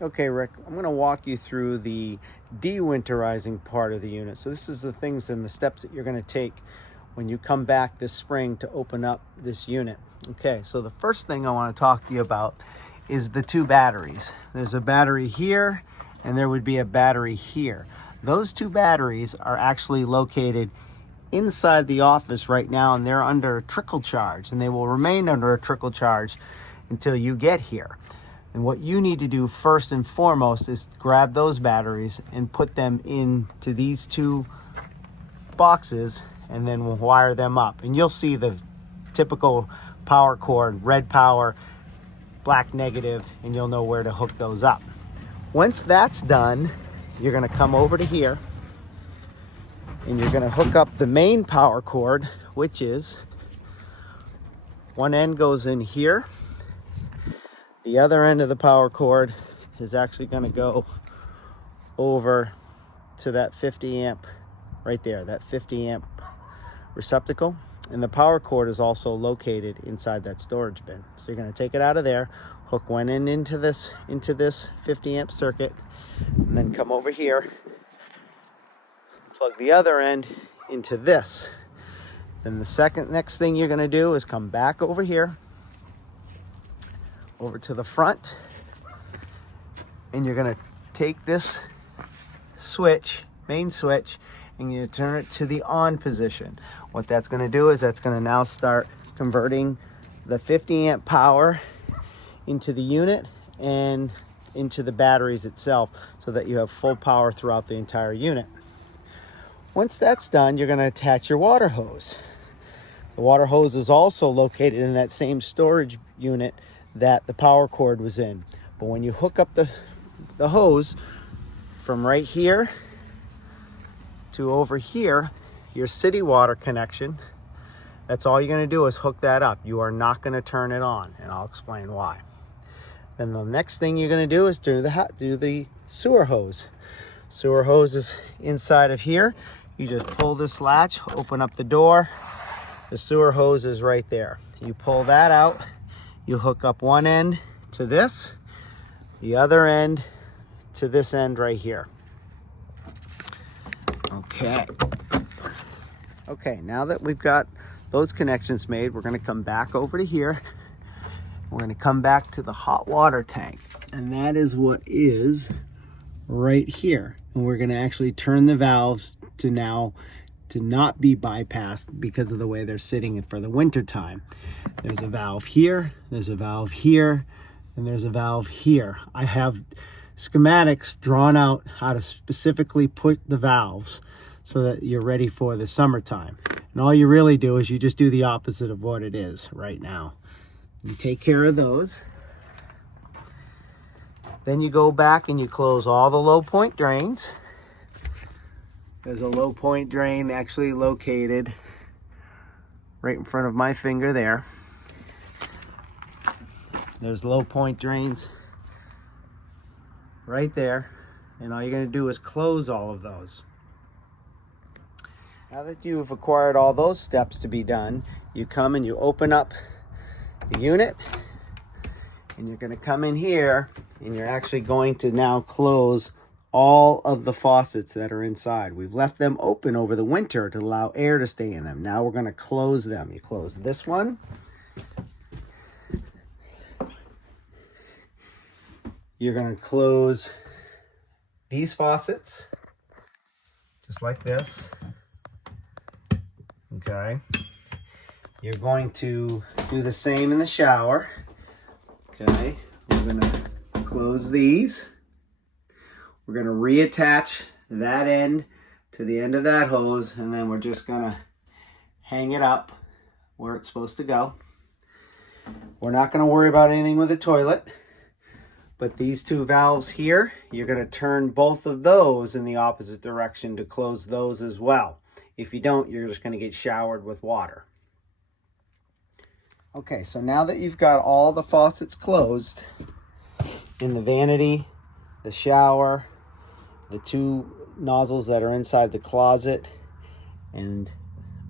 Okay, Rick, I'm going to walk you through the de-winterizing part of the unit. So this is the things and the steps that you're going to take when you come back this spring to open up this unit. Okay, so the first thing I want to talk to you about is the two batteries. There's a battery here and there would be a battery here. Those two batteries are actually located inside the office right now, and they're under a trickle charge, and they will remain under a trickle charge until you get here. And what you need to do first and foremost is grab those batteries and put them into these two boxes, and then we'll wire them up. And you'll see the typical power cord, red power, black negative, and you'll know where to hook those up. Once that's done, you're going to come over to here and you're going to hook up the main power cord, which is one end goes in here. The other end of the power cord is actually going to go over to that 50 amp right there, that 50 amp receptacle. And the power cord is also located inside that storage bin. So you're going to take it out of there, hook one end into this 50 amp circuit, and then come over here, plug the other end into this. Then the next thing you're going to do is come back over here, over to the front, and you're going to take this switch, main switch, and you turn it to the on position. What that's going to do is that's going to now start converting the 50 amp power into the unit and into the batteries itself, so that you have full power throughout the entire unit. Once that's done, you're going to attach your water hose. The water hose is also located in that same storage unit that the power cord was in. But when you hook up the hose from right here to over here, your city water connection, that's all you're going to do is hook that up. You are not going to turn it on, and I'll explain why. Then the next thing you're going to do is do the sewer hose. Sewer hose is inside of here. You just pull this latch, open up the door. The sewer hose is right there. You pull that out. You hook up one end to this, the other end to this end right here. Okay, now that we've got those connections made, we're going to come back over to here. We're going to come back to the hot water tank, and that is what is right here. And we're going to actually turn the valves to not be bypassed because of the way they're sitting for the winter time. There's a valve here, there's a valve here, and there's a valve here. I have schematics drawn out how to specifically put the valves so that you're ready for the summertime. And all you really do is you just do the opposite of what it is right now. You take care of those. Then you go back and you close all the low point drains. There's a low point drain actually located right in front of my finger there. There's low point drains right there, and all you're going to do is close all of those. Now that you've acquired all those steps to be done, you come and you open up the unit, and you're going to come in here and you're actually going to now close all of the faucets that are inside. We've left them open over the winter to allow air to stay in them. Now we're going to close them. You close this one. You're going to close these faucets just like this. Okay. You're going to do the same in the shower. Okay. We're going to close these. We're going to reattach that end to the end of that hose, and then we're just going to hang it up where it's supposed to go. We're not going to worry about anything with the toilet, but these two valves here, you're going to turn both of those in the opposite direction to close those as well. If you don't, you're just going to get showered with water. Okay, so now that you've got all the faucets closed in the vanity, the shower, the two nozzles that are inside the closet, and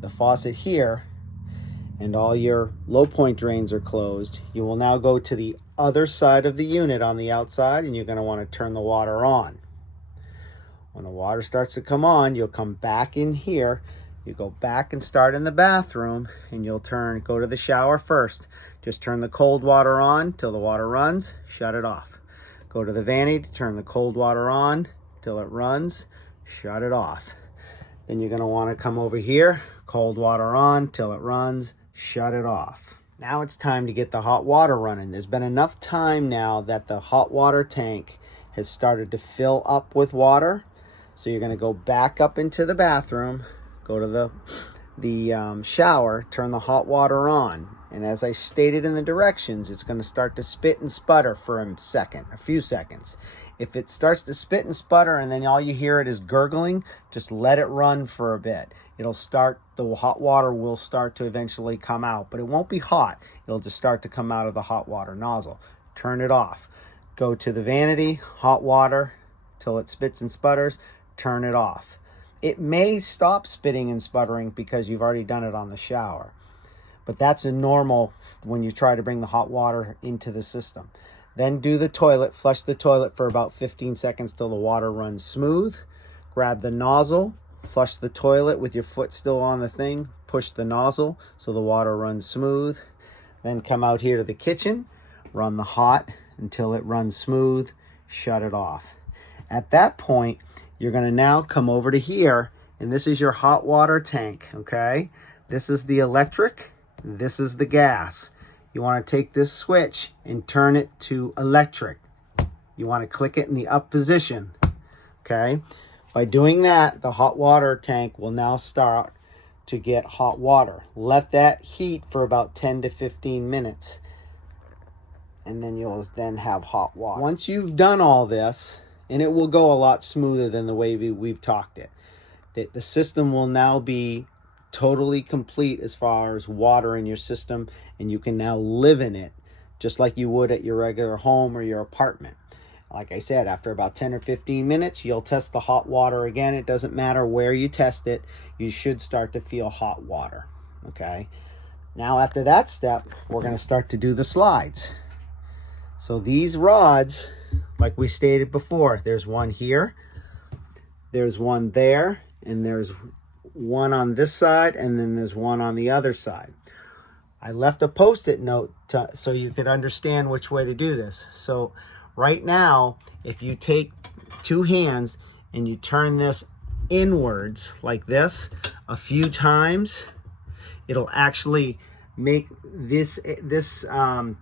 the faucet here, and all your low point drains are closed, you will now go to the other side of the unit on the outside, and you're going to want to turn the water on. When the water starts to come on, you'll come back in here. You go back and start in the bathroom, and you'll go to the shower first. Just turn the cold water on till the water runs, shut it off. Go to the vanity to turn the cold water on till it runs, shut it off. Then you're going to want to come over here, cold water on till it runs, shut it off. Now it's time to get the hot water running. There's been enough time now that the hot water tank has started to fill up with water. So you're going to go back up into the bathroom, go to the shower, turn the hot water on. And as I stated in the directions, it's going to start to spit and sputter for a few seconds. If it starts to spit and sputter and then all you hear it is gurgling, just let it run for a bit. The hot water will start to eventually come out, but it won't be hot. It'll just start to come out of the hot water nozzle. Turn it off. Go to the vanity, hot water, till it spits and sputters, turn it off. It may stop spitting and sputtering because you've already done it on the shower. But that's a normal when you try to bring the hot water into the system. Then do the toilet, flush the toilet for about 15 seconds till the water runs smooth. Grab the nozzle, flush the toilet with your foot still on the thing, push the nozzle so the water runs smooth. Then come out here to the kitchen, run the hot until it runs smooth, shut it off. At that point, you're going to now come over to here, and this is your hot water tank, okay? This is the electric, this is the gas. You want to take this switch and turn it to electric. You want to click it in the up position, okay? By doing that, the hot water tank will now start to get hot water. Let that heat for about 10 to 15 minutes, and then you'll have hot water. Once you've done all this, and it will go a lot smoother than the way we've talked it, the system will now be totally complete as far as water in your system, and you can now live in it just like you would at your regular home or your apartment. Like I said, after about 10 or 15 minutes, you'll test the hot water again. It doesn't matter where you test it. You should start to feel hot water, okay? Now, after that step, we're going to start to do the slides. So these rods, like we stated before, there's one here, there's one there, and there's one on this side, and then there's one on the other side. I left a post-it note so you could understand which way to do this. So right now, if you take two hands and you turn this inwards like this a few times, it'll actually make this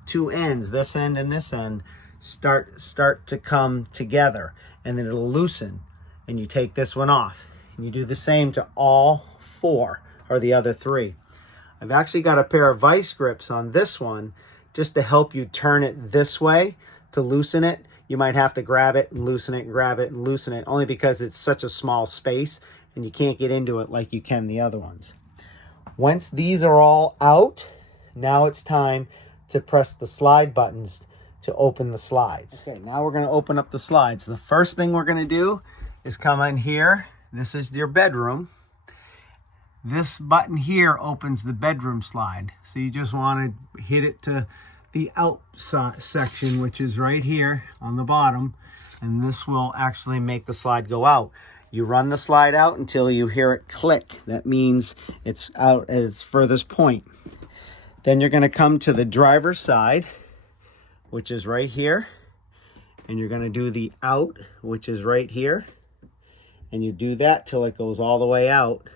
two ends, this end and this end, start to come together, and then it'll loosen, and you take this one off. And you do the same to all four, or the other three. I've actually got a pair of vice grips on this one just to help you turn it this way to loosen it. You might have to grab it and loosen it and grab it and loosen it, only because it's such a small space and you can't get into it like you can the other ones. Once these are all out, now it's time to press the slide buttons to open the slides. Okay, now we're going to open up the slides. The first thing we're going to do is come in here. This is your bedroom. This button here opens the bedroom slide. So you just want to hit it to the outside section, which is right here on the bottom. And this will actually make the slide go out. You run the slide out until you hear it click. That means it's out at its furthest point. Then you're going to come to the driver's side, which is right here. And you're going to do the out, which is right here. And you do that till it goes all the way out.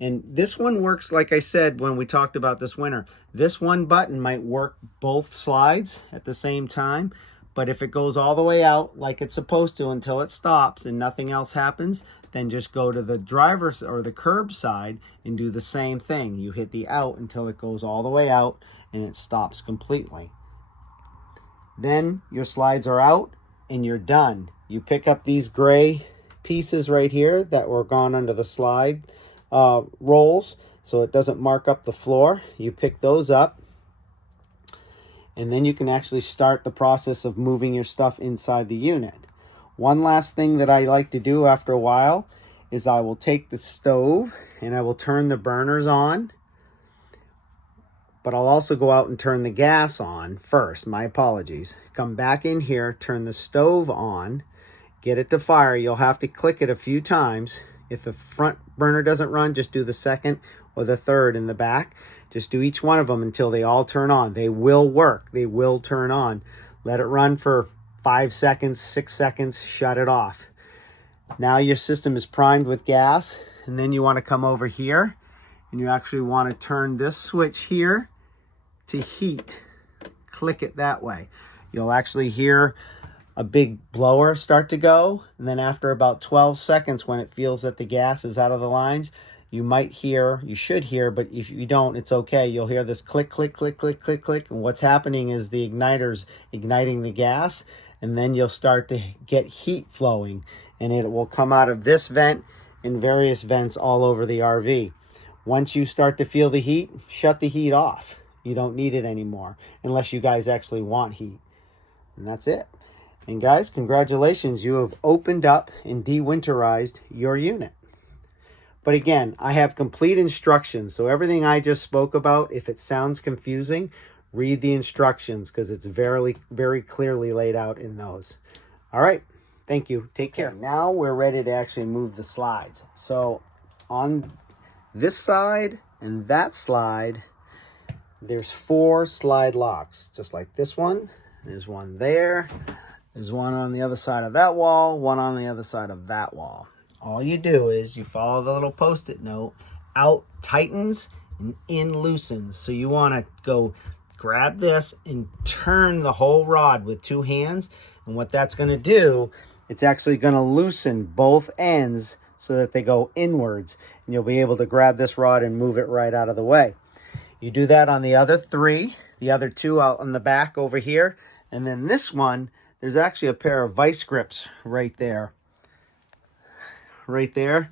And this one works, like I said when we talked about this winter. This one button might work both slides at the same time, but if it goes all the way out like it's supposed to until it stops and nothing else happens, then just go to the driver's or the curb side and do the same thing. You hit the out until it goes all the way out and it stops completely. Then your slides are out and you're done. You pick up these gray pieces right here that were gone under the slide rolls so it doesn't mark up the floor. You pick those up, and then you can actually start the process of moving your stuff inside the unit. One last thing that I like to do after a while is I will take the stove and I will turn the burners on But I'll also go out and turn the gas on first. My apologies. Come back in here, turn the stove on, get it to fire. You'll have to click it a few times. If the front burner doesn't run, just do the second or the third in the back. Just do each one of them until they all turn on. They will work. They will turn on. Let it run for 5 seconds, 6 seconds, shut it off. Now your system is primed with gas, and then you want to come over here and you actually want to turn this switch here to heat. Click it that way. You'll actually hear a big blower start to go, and then after about 12 seconds, when it feels that the gas is out of the lines, you should hear, but if you don't, it's okay. You'll hear this click, click, click, click, click, click, and what's happening is the igniter's igniting the gas, and then you'll start to get heat flowing, and it will come out of this vent and various vents all over the RV. Once you start to feel the heat, shut the heat off. You don't need it anymore, unless you guys actually want heat. And that's it. And guys, congratulations, you have opened up and de-winterized your unit. But again, I have complete instructions, so everything I just spoke about, if it sounds confusing, read the instructions, because it's very, very clearly laid out in those. All right, thank you. Take care. Now we're ready to actually move the slides. So on this side and that slide, there's 4 slide locks, just like this one. There's one there. There's one on the other side of that wall, one on the other side of that wall. All you do is you follow the little post-it note. Out tightens and in loosens. So you want to go grab this and turn the whole rod with 2 hands. And what that's going to do, it's actually going to loosen both ends so that they go inwards. And you'll be able to grab this rod and move it right out of the way. You do that on the other 3, the other 2 out on the back over here. And then this one, there's actually a pair of vice grips right there. Right there.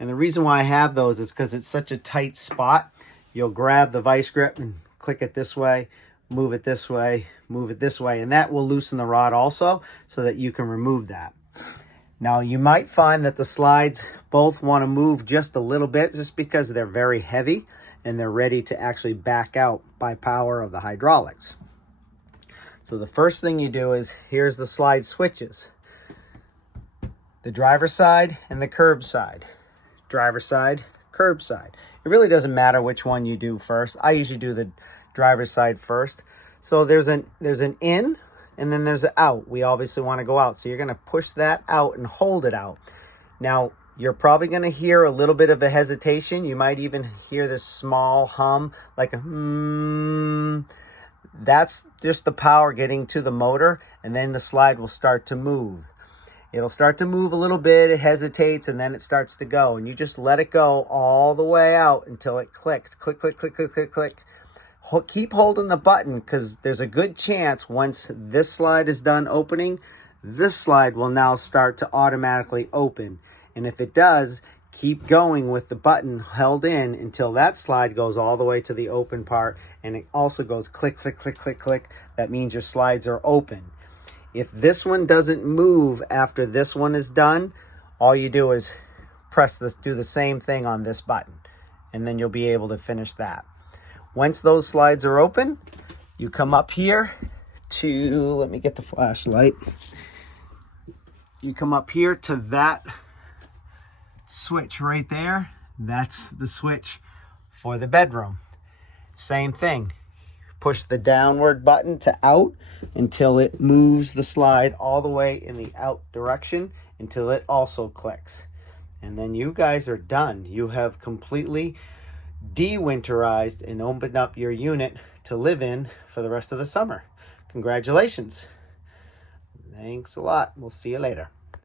And the reason why I have those is because it's such a tight spot. You'll grab the vice grip and click it this way, move it this way, move it this way. And that will loosen the rod also so that you can remove that. Now you might find that the slides both want to move just a little bit just because they're very heavy and they're ready to actually back out by power of the hydraulics. So the first thing you do is, here's the slide switches. The driver's side and the curb side. Driver's side, curb side. It really doesn't matter which one you do first. I usually do the driver's side first. So there's an in and then there's an out. We obviously want to go out. So you're going to push that out and hold it out. Now, you're probably going to hear a little bit of a hesitation. You might even hear this small hum, like a That's just the power getting to the motor, and then the slide will start to move. It'll start to move a little bit, it hesitates, and then it starts to go. And you just let it go all the way out until it clicks. Click, click, click, click, click, click. Keep holding the button, because there's a good chance once this slide is done opening, this slide will now start to automatically open. And if it does, keep going with the button held in until that slide goes all the way to the open part, and it also goes click, click, click, click, click. That means your slides are open. If this one doesn't move after this one is done, all you do is do the same thing on this button, and then you'll be able to finish that. Once those slides are open, you come up here to, let me get the flashlight. You come up here to that switch right there. That's the switch for the bedroom. Same thing. Push the downward button to out until it moves the slide all the way in the out direction until it also clicks. And then you guys are done. You have completely de-winterized and opened up your unit to live in for the rest of the summer. Congratulations. Thanks a lot. We'll see you later.